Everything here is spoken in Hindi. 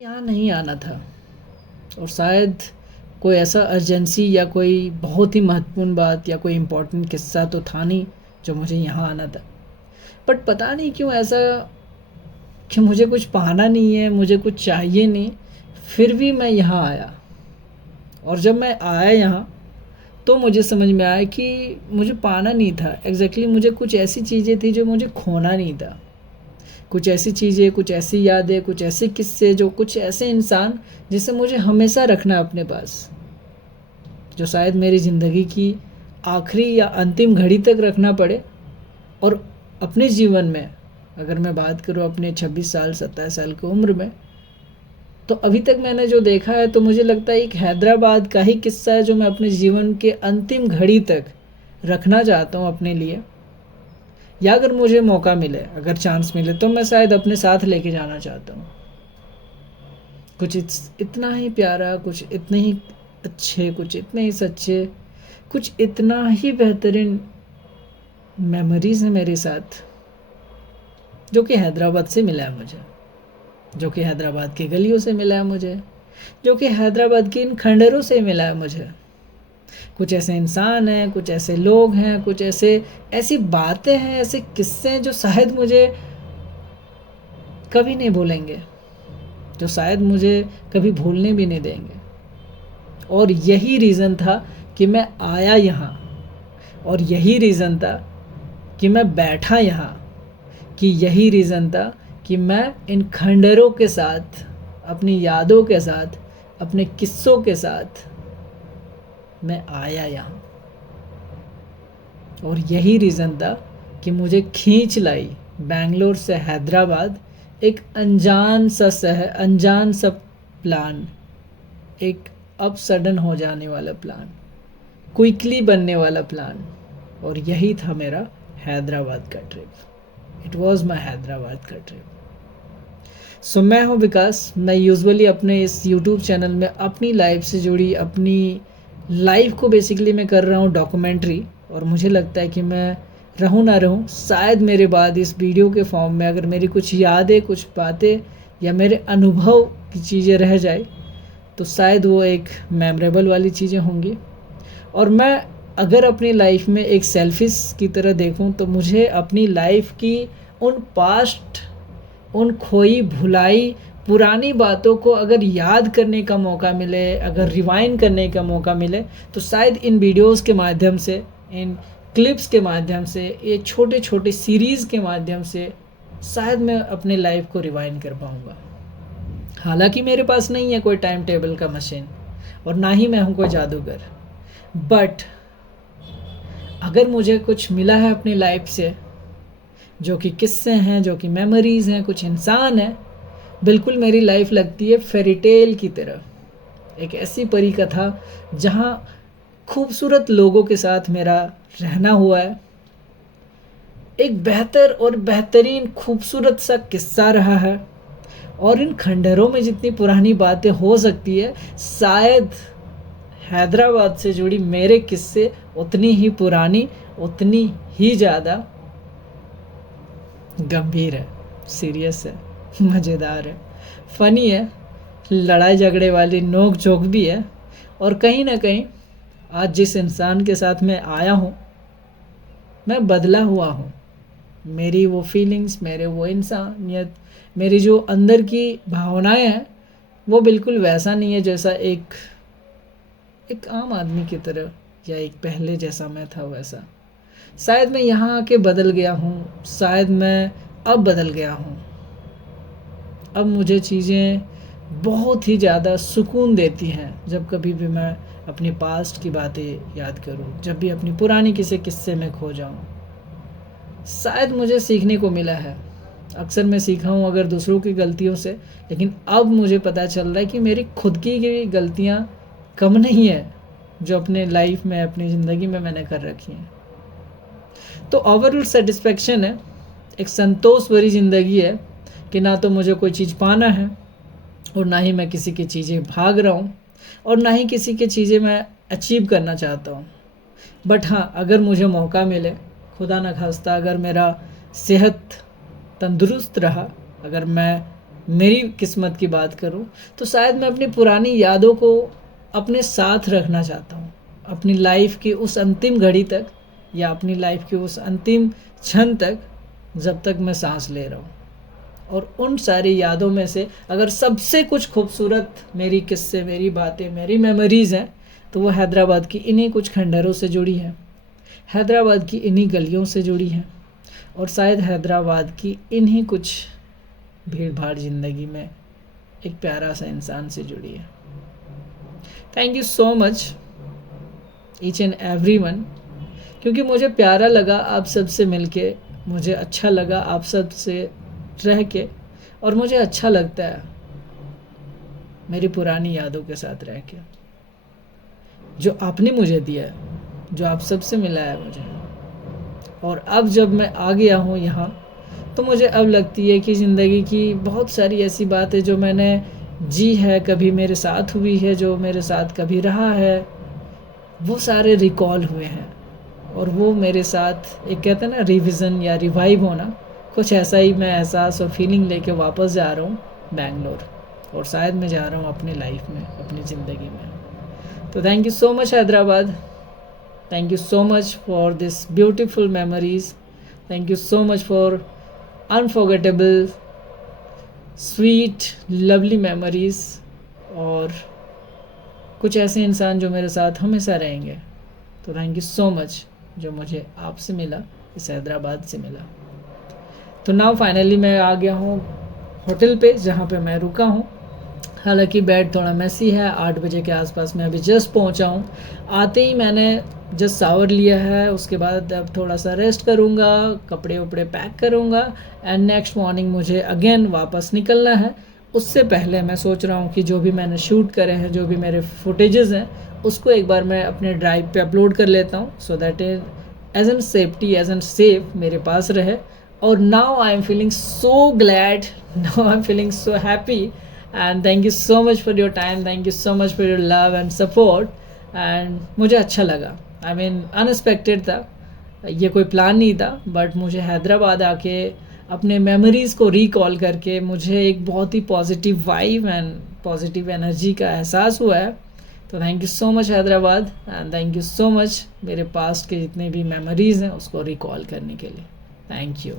यहाँ नहीं आना था और शायद कोई ऐसा अर्जेंसी या कोई बहुत ही महत्वपूर्ण बात या कोई इम्पोर्टेंट किस्सा तो था नहीं जो मुझे यहाँ आना था। बट पता नहीं क्यों ऐसा कि मुझे कुछ पाना नहीं है, मुझे कुछ चाहिए नहीं, फिर भी मैं यहाँ आया। और जब मैं आया यहाँ तो मुझे समझ में आया कि मुझे पाना नहीं था, एग्जैक्टली मुझे कुछ ऐसी चीज़ें थी जो मुझे खोना नहीं था। कुछ ऐसी चीज़ें, कुछ ऐसी यादें, कुछ ऐसे किस्से, जो कुछ ऐसे इंसान जिसे मुझे हमेशा रखना अपने पास, जो शायद मेरी ज़िंदगी की आखिरी या अंतिम घड़ी तक रखना पड़े। और अपने जीवन में अगर मैं बात करूँ अपने 26 साल 27 साल की उम्र में, तो अभी तक मैंने जो देखा है तो मुझे लगता है एक हैदराबाद का ही किस्सा है जो मैं अपने जीवन के अंतिम घड़ी तक रखना चाहता हूँ अपने लिए। या अगर मुझे मौका मिले, अगर चांस मिले, तो मैं शायद अपने साथ लेके जाना चाहता हूँ। कुछ इतना ही प्यारा, कुछ इतने ही अच्छे, कुछ इतने ही सच्चे, कुछ इतना ही बेहतरीन मेमोरीज है मेरे साथ, जो कि हैदराबाद से मिला है मुझे, जो कि हैदराबाद की गलियों से मिला है मुझे, जो कि हैदराबाद के इन खंडरों से मिला है मुझे। कुछ ऐसे इंसान हैं, कुछ ऐसे लोग हैं, कुछ ऐसी बातें हैं, ऐसे किस्से हैं जो शायद मुझे कभी नहीं भूलेंगे, जो शायद मुझे कभी भूलने भी नहीं देंगे। और यही रीज़न था कि मैं आया यहाँ, और यही रीज़न था कि मैं बैठा यहाँ, कि यही रीज़न था कि मैं इन खंडरों के साथ, अपनी यादों के साथ, अपने किस्सों के साथ मैं आया यहाँ। और यही रीज़न था कि मुझे खींच लाई बेंगलोर से हैदराबाद, एक अनजान सा प्लान, एक अब सडन हो जाने वाला प्लान, क्विकली बनने वाला प्लान। और यही था मेरा हैदराबाद का trip. It was my Hyderabad का ट्रिप। सो मैं हूँ विकास। मैं यूजुअली अपने इस यूट्यूब चैनल में अपनी लाइफ से जुड़ी, अपनी लाइफ को बेसिकली मैं कर रहा हूँ डॉक्यूमेंट्री। और मुझे लगता है कि मैं रहूँ ना रहूँ, शायद मेरे बाद इस वीडियो के फॉर्म में अगर मेरी कुछ यादें, कुछ बातें या मेरे अनुभव की चीज़ें रह जाए तो शायद वो एक मेमोरेबल वाली चीज़ें होंगी। और मैं अगर अपनी लाइफ में एक सेल्फिश की तरह देखूं तो मुझे अपनी लाइफ की उन पास्ट, उन खोई भुलाई पुरानी बातों को अगर याद करने का मौका मिले, अगर रिवाइंड करने का मौका मिले, तो शायद इन वीडियोस के माध्यम से, इन क्लिप्स के माध्यम से, ये छोटे छोटे सीरीज़ के माध्यम से शायद मैं अपने लाइफ को रिवाइंड कर पाऊँगा। हालांकि मेरे पास नहीं है कोई टाइम टेबल का मशीन और ना ही मैं हूँ कोई जादूगर, बट अगर मुझे कुछ मिला है अपनी लाइफ से, जो कि किस्से हैं, जो कि मेमोरीज़ हैं, कुछ इंसान हैं, बिल्कुल मेरी लाइफ लगती है फेरी टेल की तरह, एक ऐसी परी कथा जहाँ खूबसूरत लोगों के साथ मेरा रहना हुआ है। एक बेहतर और बेहतरीन खूबसूरत सा किस्सा रहा है। और इन खंडरों में जितनी पुरानी बातें हो सकती है, शायद हैदराबाद से जुड़ी मेरे किस्से उतनी ही पुरानी, उतनी ही ज़्यादा गंभीर है, सीरियस है, मज़ेदार है, फ़नी है, लड़ाई झगड़े वाली नोक झोंक भी है। और कहीं ना कहीं आज जिस इंसान के साथ मैं आया हूँ, मैं बदला हुआ हूँ। मेरी वो फीलिंग्स, मेरे वो इंसानियत, मेरी जो अंदर की भावनाएं हैं, वो बिल्कुल वैसा नहीं है जैसा एक आम आदमी की तरह, या एक पहले जैसा मैं था वैसा। शायद मैं यहाँ आके बदल गया हूँ, शायद मैं अब बदल गया हूँ। अब मुझे चीज़ें बहुत ही ज़्यादा सुकून देती हैं जब कभी भी मैं अपनी पास्ट की बातें याद करूँ, जब भी अपनी पुरानी किसी किस्से में खो जाऊँ। शायद मुझे सीखने को मिला है। अक्सर मैं सीखा हूँ अगर दूसरों की गलतियों से, लेकिन अब मुझे पता चल रहा है कि मेरी खुद की गलतियाँ कम नहीं है जो अपने लाइफ में, अपनी ज़िंदगी में मैंने कर रखी हैं। तो ओवरऑल सेटिस्फेक्शन है, एक संतोष भरी ज़िंदगी है कि ना तो मुझे कोई चीज़ पाना है और ना ही मैं किसी की चीज़ें भाग रहा हूँ और ना ही किसी की चीज़ें मैं अचीव करना चाहता हूँ। बट हाँ, अगर मुझे मौका मिले, खुदा न खास्ता अगर मेरा सेहत तंदुरुस्त रहा, अगर मैं मेरी किस्मत की बात करूं तो शायद मैं अपनी पुरानी यादों को अपने साथ रखना चाहता हूं, अपनी लाइफ की उस अंतिम घड़ी तक या अपनी लाइफ की उस अंतिम क्षण तक, जब तक मैं सांस ले रहा हूँ। और उन सारी यादों में से अगर सबसे कुछ खूबसूरत मेरी किस्से, मेरी बातें, मेरी मेमोरीज़ हैं तो वो हैदराबाद की इन्हीं कुछ खंडहरों से जुड़ी है, हैदराबाद की इन्हीं गलियों से जुड़ी है, और शायद हैदराबाद की इन्हीं कुछ भीड़ भाड़ ज़िंदगी में एक प्यारा सा इंसान से जुड़ी है। Thank you so much each and every one, क्योंकि मुझे प्यारा लगा आप सबसे मिलके, मुझे अच्छा लगा आप सबसे रह के, और मुझे अच्छा लगता है मेरी पुरानी यादों के साथ रह के, जो आपने मुझे दिया है, जो आप सबसे मिला है मुझे। और अब जब मैं आ गया हूँ यहाँ, तो मुझे अब लगती है कि ज़िंदगी की बहुत सारी ऐसी बातें जो मैंने जी है, कभी मेरे साथ हुई है, जो मेरे साथ कभी रहा है, वो सारे रिकॉल हुए हैं। और वो मेरे साथ एक कहते हैं ना रिविज़न या रिवाइव होना, कुछ ऐसा ही मैं एहसास और फीलिंग लेके वापस जा रहा हूँ बैंगलोर, और शायद मैं जा रहा हूँ अपनी लाइफ में, अपनी ज़िंदगी में। तो thank you so much Hyderabad, thank you so much for this beautiful memories, thank you so much for unforgettable sweet lovely memories, और कुछ ऐसे इंसान जो मेरे साथ हमेशा रहेंगे। तो थैंक यू सो मच जो मुझे आपसे मिला, इस हैदराबाद से मिला। तो नाउ फाइनली मैं आ गया हूँ होटल पे जहाँ पे मैं रुका हूँ। हालांकि बेड थोड़ा मैसी है, 8 बजे के आसपास मैं अभी जस्ट पहुँचा हूँ। आते ही मैंने जस्ट शावर लिया है, उसके बाद अब थोड़ा सा रेस्ट करूँगा, कपड़े वपड़े पैक करूँगा, एंड नेक्स्ट मॉर्निंग मुझे अगेन वापस निकलना है। उससे पहले मैं सोच रहा हूँ कि जो भी मैंने शूट करे हैं, जो भी मेरे फुटेजेस हैं, उसको एक बार मैं अपने ड्राइव पे अपलोड कर लेता हूँ, so that as an safety, as an safe मेरे पास रहे। और now I am feeling so glad, now I am feeling so happy, and thank you so much for your time, thank you so much for your love and support. And मुझे अच्छा लगा, आई मीन अनएक्सपेक्टेड था, ये कोई प्लान नहीं था, बट मुझे हैदराबाद आके अपने मेमोरीज़ को रिकॉल करके मुझे एक बहुत ही positive vibe and positive energy का एहसास हुआ है। तो thank you so much Hyderabad, and thank you so much मेरे पास्ट के जितने भी मेमोरीज़ हैं उसको रिकॉल करने के लिए। Thank you.